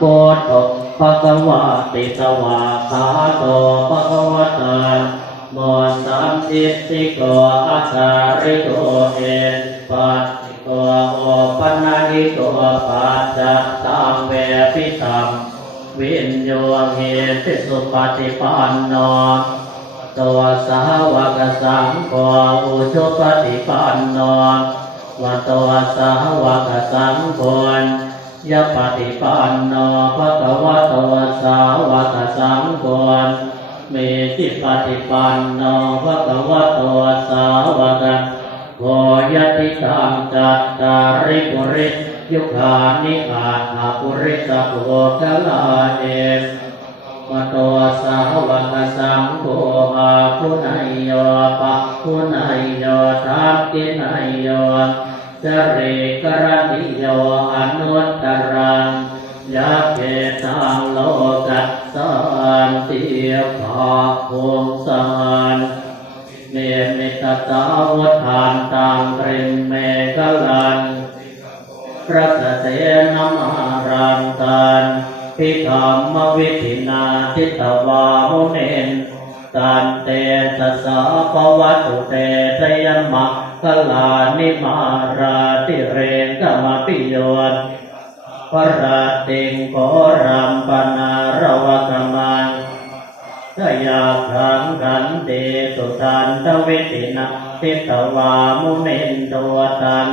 พุทโธภะคะวะติสวาคาโตภะคะวะตาโมสัมทิสิโกอาสาริโกเอปัสสิโกโอปันนาหิโกปัจจตังเวปิตังวินโยเฮติสุปฏิปันโนตัวสาวกสังโฆอุชุปฏิปันโนวตัวสาวกสังโฆ ยะปฏิปันโนภะคะวะตัวสาวกสังโฆเมติปฏิปันโนภะคะวะตัวสาวะกโฆยติตังจัตตาริปุริยุคานิอาถาปุริสโภคลาเอมโตสาวกสังโฆอาคุนัยโยปะคุนัยโยทักกินัยโยจเรกรณิโยอนุตต ภาคงสานเมมิตตาวุฒานตังตริมเมกลันพระเตนมารังกันพิธรรมวิธินาทิตวามุเนนตันเตสสสะปวัตุเตชยมักกลานิมาราติเรนกมปิโยนพระราติงโครัมปนารวกมัง สยาขังกันเตสุทันตเวตินะทิตวามุนินตวตัน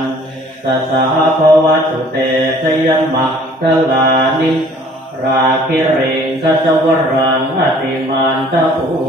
สสาภวัตุเตสยมักกลานิราคิเรงกัจวรังอติมันตะภู